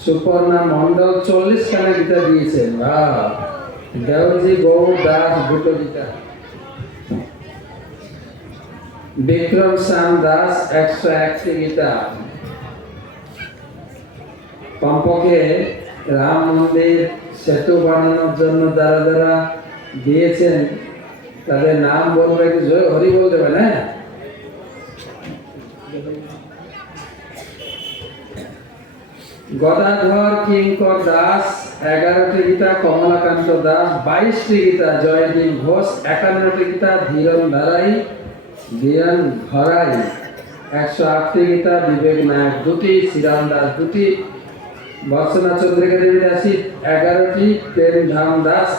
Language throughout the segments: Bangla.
সুপর্ণা মন্ডল গীতা বিক্রম শ্যাম দাস একশো একটি গীতা কমপক্ষে রাম মন্দির সেতু বানানোর জন্য যারা যারা দিয়েছেন। তাদের নাম বলবে একটু জোরে হরি বল দেবেন হ্যাঁ গদাধর কিঙ্কর দাস, এগারোটি গীতা, কমলাকান্ত দাস, বাইশটি গীতা, জয়দীপ ঘোষ, একান্নটি গীতা, ধীরন ধারাই ধীরন ঘরাই একশো আটটি গীতা, বিবেক নায়ক দুটি, শ্রীরাম দাস দুটি, বর্ষনা চন্দ্রিকা দেবী দাসী এগারোটি প্রেম ধাম দাস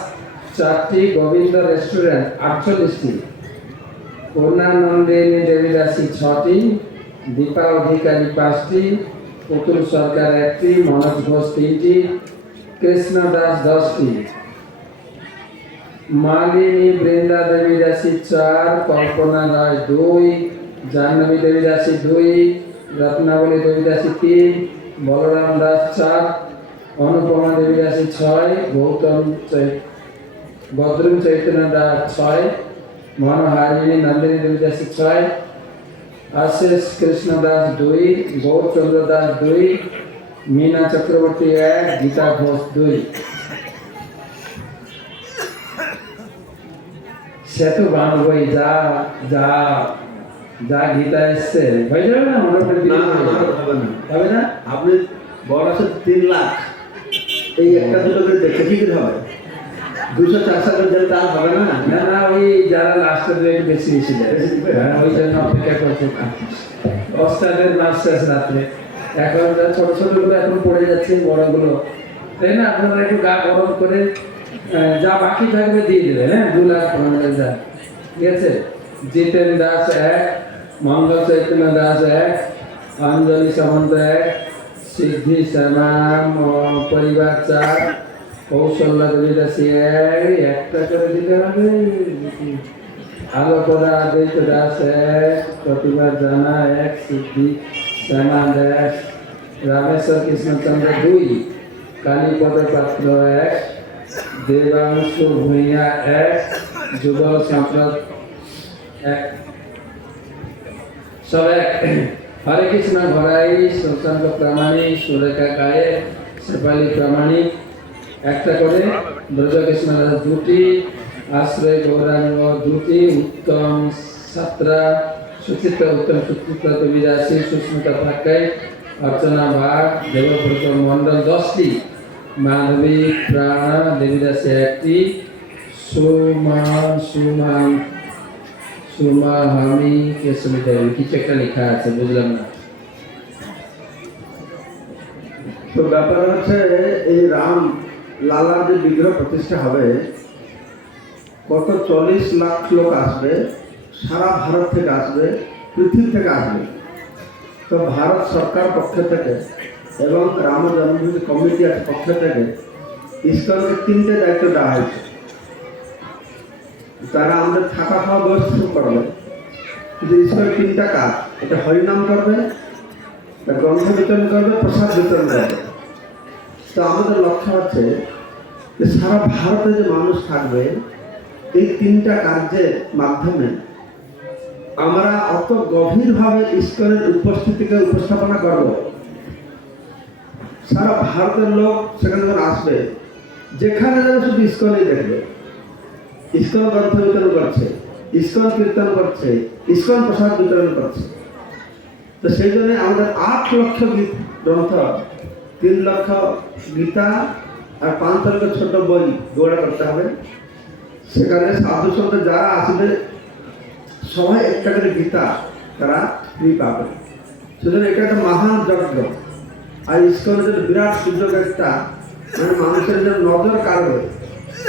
চারটি গোবিন্দ রেস্টুরেন্ট আটচল্লিশটি পূর্ণানন্দিনী দেবী দাসী ছটি দীপা অধিকারী পাঁচটি, পুতুল সরকার একটি, মনোজ ঘোষ তিনটি, কৃষ্ণ দাস দশটি। মালিনী বৃন্দা দেবী দাসী চার, কল্পনা রায় দুই, জাহ্নবী দেবী দাসী দুই, রত্নাবলী দেবী দাসী তিন, বলরাম দাস চার, অনুপমা দেবী দাসী ছয়, গৌতম চৈ- ভদ্রম চৈতন্য দাস ছয় মনোহারিণী নন্দিনী দেবী দাসী ছয় আশিস কৃষ্ণ দাস দুই গৌরচন্দ্র দাস দুই মীনা চক্রবর্তী এক গীতা ঘোষ দুই সেতু বানবই যা যা যা গীতা এসছে হয়ে যাবে না মোটামুটি না, না, না, হবে না। হবে না আপনি বড় আছে তিন লাখ এই একটা দুটো করে দেখে কি হবে দুশো চারশো দিলে তার হবে না? না না ওই, যারা লাস্টের রেট বেশি বেশি যায় ওই জন্য অপেক্ষা করছে। দশটাদের মাস শেষ রাত্রে। এখন ছোট ছোটগুলো এখন পড়ে যাচ্ছে, বড়গুলো। তাই না? আপনারা একটু গা গরম করে যা বাকি থাকবে দিয়ে দেবে হ্যাঁ? দু লাখ পনেরো হাজার। ঠিক আছে? জিতেন দাস এক, মঙ্গল চৈতন্য দাস এক, অঞ্জলি সামন্ত এক, সিদ্ধি শ্যামাম পরিবার চার। কৌশল্য দেবী দাসী এক একটা করে দিতে হবে আলোকরা আদিত্য দাস এক প্রতিভা জানা এক সিদ্ধি শ্যামা দাস রামেশ্বর কৃষ্ণচন্দ্র দুই কালীপদ পাত্র এক দেবাংশু ভূঁইয়া এক যুগল সম্প্রদ এক সব এক হরে কৃষ্ণ ঘরাই একটা করে ব্রজকৃষ্ণ দুটি, আশ্রয় গৌরাঙ্গ দুটি, উত্তম সাত্রা, সুচিত্রা উত্তম সুচিত্রা কবিদাসী সুস্মিতা পাক্কাই অর্চনা বাগ দেবব্রত মণ্ডল দশটি, মাধবী প্রাণ দেবীদাসী একটি, সুমান সুমান সুমা হামি কেশবী দেবী। কিছু একটা লেখা আছে, বুঝলাম না। তো ব্যাপার হচ্ছে, এই রাম লালার যে বিগ্রহ প্রতিষ্ঠা হবে, কত চল্লিশ লাখ লোক আসবে, সারা ভারত থেকে আসবে, পৃথিবী থেকে আসবে। তো ভারত সরকার পক্ষ থেকে এবং রাম জন্মভূমি কমিটি পক্ষ থেকে, ইস্কনকে তিনটে দায়িত্ব দেওয়া হয়েছে। তারা আমাদের থাকা খাওয়া ব্যবস্থা করবে। কিন্তু ইস্কনের তিনটা কাজ, এটা হরিনাম করবে গ্রন্থ বিতরণ করবে, প্রসাদ বিতরণ করবে। তো আমাদের লক্ষ্য হচ্ছে যে সারা ভারতে যে মানুষ থাকবে, এই তিনটা কার্যের মাধ্যমে আমরা অত গভীরভাবে ঈশ্বরের উপস্থিতিকে উপস্থাপনা করব। সারা ভারতের লোক সেখানে যখন আসবে, যেখানে যাবে শুধু ইস্কনই দেখবে। ইস্কন গ্রন্থ বিতরণ করছে, ইস্কন কীর্তন করছে, ইস্কন প্রসাদ বিতরণ করছে। তো সেই জন্য আমাদের আট লক্ষ গ্রন্থ তিন লক্ষ গীতা আর পাঁচ লক্ষ ছোট বই দৌড়া করতে হবে। সেখানে সাধু সন্ত যারা আসবে, সবাই একটা করে গীতা তারা ফ্রি পাবে। সেজন্য এটা একটা মহান যজ্ঞ। আর ইস্কনের বিরাট সুযোগ একটা মানে মানুষের জন্য নজর কাড়বে।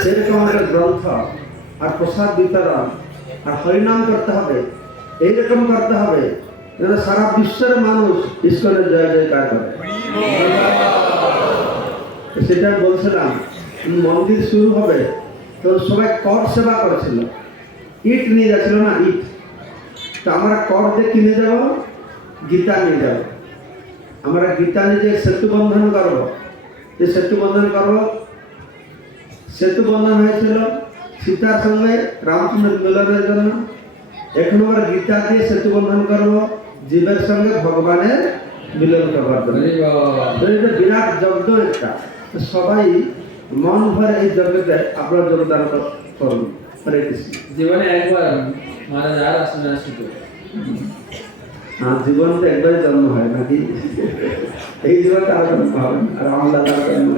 সেরকম একটা গ্রন্থ আর প্রসাদ বিতরণ আর হরিনাম করতে হবে, এইরকম করতে হবে যেন সারা বিশ্বের মানুষ ইস্কনের জয় জয়কার করে? সেটা আমি বলছিলাম, মন্দির শুরু হবে, তো সবাই কর সেবা করেছিল। ইট নিয়ে যাচ্ছিল না, ইট। তো আমরা কর দিয়ে কিনে যাব গীতা নিয়ে যাব। আমরা গীতা নিয়ে যে সেতু বন্ধন করব, যে সেতু বন্ধন করব, সেতু বন্ধন হয়েছিল সীতার সঙ্গে রামচন্দ্র মিলনের জন্য। এখন আমরা গীতা দিয়ে সেতু বন্ধন করব। জীবের সঙ্গে ভগবানের মিলন করবার জন্য। এটা বিরাট যজ্ঞ একটা সবাই মন ভরে এই যজ্ঞতে আপনার যোগদান করুন। হরে কৃষ্ণ। জীবনে একবার মহারাজ আর আসবে না শুধু আর জীবন তো একবারই জন্ম হয় নাকি? এই জীবনটা আর জন্ম হবে আর জন্ম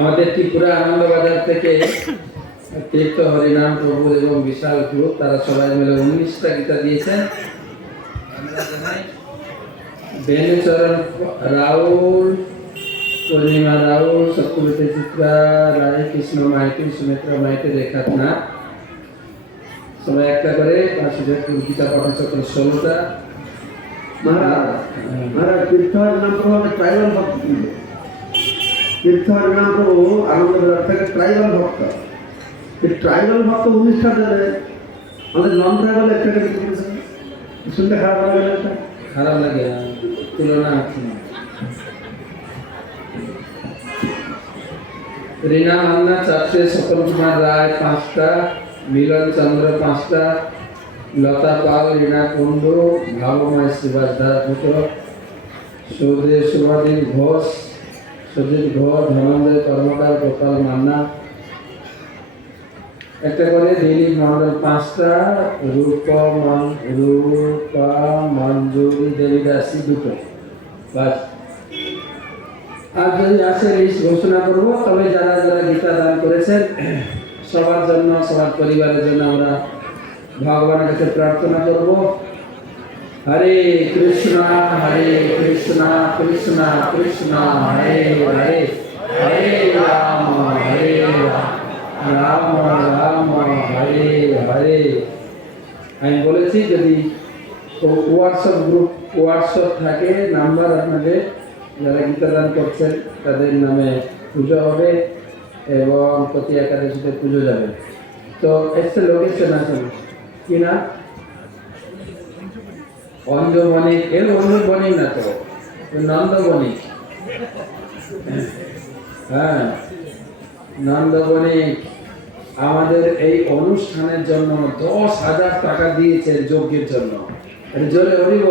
আমাদের ত্রিপুরা আনন্দবাজার থেকে তীর্থ হরিনাম প্রভু এবং বিশাল গ্রুপ তারা সবাই মিলে উনিশটা গীতা দিয়েছেন বেনুচরণ রাহুল পূর্ণিমা রাহুল সত্যবতী চিত্রা রায় কৃষ্ণ মাইতি সুমিত্রা মাইতি রেখাত না সবাই একটা করে পাঁচশো গীতা পাঠন চক্র ষোলোটা মহারাজ মহারাজ তীর্থ হরিনাম প্রভু আমাদের ট্রাইবাল ভক্ত কিন্তু তীর্থ হরিনাম প্রভু আনন্দ বিরাট থেকে ট্রাইবাল ভক্ত এই ট্রাইবাল ভক্ত উনিশটা দেবে আমাদের নন ট্রাইবাল একটা করে দিয়েছে শুনতে খারাপ লাগে না এটা? খারাপ লাগে না, তুলনা না। রিনা মান্না চারটে সফল কুমার রায় পাঁচটা, মিলন চন্দ্র পাঁচটা, লতা পাল, রীনা কুণ্ডু, ভাবময় শ্রীবাস দাস সুদেব শুভদীপ ঘোষ সুদীপ ঘোষ, ধনঞ্জয় কর্মকার, গোপাল মান্না। একটা করে দিলীপ মন্ডল পাঁচটা রূপা রূপা মঞ্জুরি দেবী দাসী দুটো। বাস আর যদি আসে লিস্ট ঘোষণা করব তবে যারা যারা গীতা দান করেছেন সবার জন্য সবার পরিবারের জন্য আমরা ভগবানের কাছে প্রার্থনা করব হরে কৃষ্ণ হরে কৃষ্ণ কৃষ্ণ কৃষ্ণ হরে হরে হরে রাম হরে রাম রাম রাম হরে হরে আমি বলেছি যদি হোয়াটসঅ্যাপ গ্রুপ হোয়াটসঅ্যাপ থাকে নাম্বার আপনাদের যারা গীতাদান করছেন, তাদের নামে পুজো হবে এবং প্রতি একাদশীতে পুজো যাবে। তো এসে লোকেশন আছে। কি না এর অঞ্জবণিক না তো নন্দবণিক হ্যাঁ নন্দবণিক আমাদের এই অনুষ্ঠানের জন্য দশ হাজার টাকা দিয়েছে যজ্ঞের জন্য। জোরে হরিব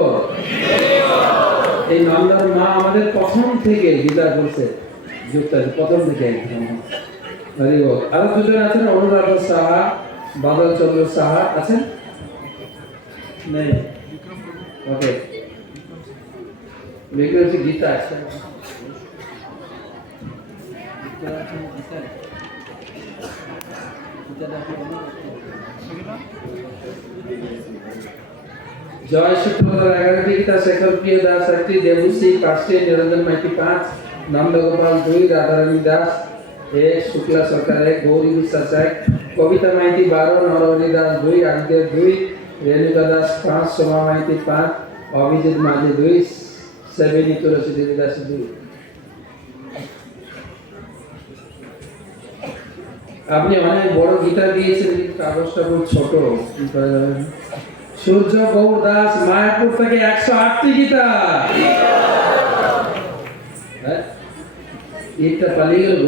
এই নন্দর মা আমাদের প্রথম থেকে গীতা করছে যুক্ত আছে, প্রথম থেকে একদম হরিব আরও দুজন আছেন, অনুরাধা সাহা, বাদল চন্দ্র সাহা, আছেন? নেই। ওকে। বিক্রম সিং গীতা আছে। জয় শুক্রবার এগারোটি শেখর প্রিয় দাস একটি দেবশ্রী, পাঁচটি নিরঞ্জন মাইতি পাঁচ, নন্দগোপাল দুই, রাধারানী দাস এক, শুক্লা সরকার এক, গৌরী বিশ্বাস এক, কবিতা মাইতি বারো নরহরি দাস দুই আগদেব দুই, রেণুকা দাস পাঁচ, সোমা মাইতি পাঁচ, অভিজিৎ মাঝি দুই সেভেনি তুলসী দাস দুই আপনি অনেক বড় গীতা দিয়েছেন কাগজটা খুব ছোট? সূর্য গৌর দাস মায়াপুর থেকে একশো আটটি গীতা হ্যাঁ? এটা পালিয়ে গেল